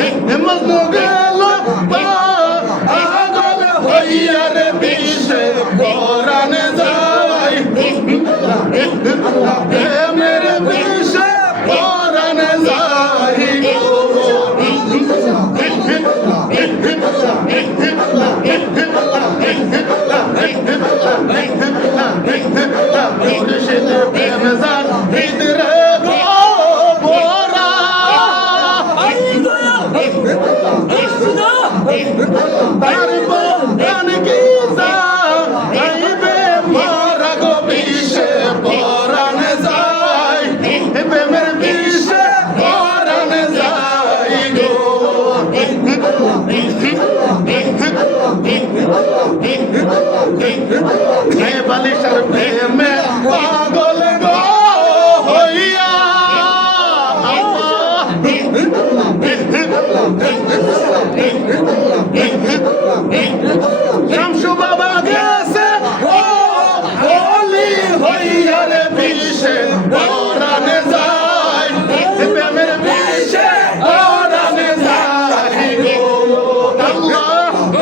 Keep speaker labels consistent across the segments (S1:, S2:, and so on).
S1: hey বালিশার প্রেমে পাগল গো হইয়া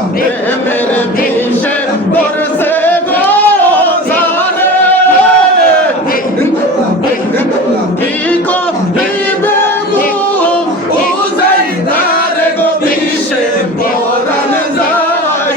S1: আল্লাহ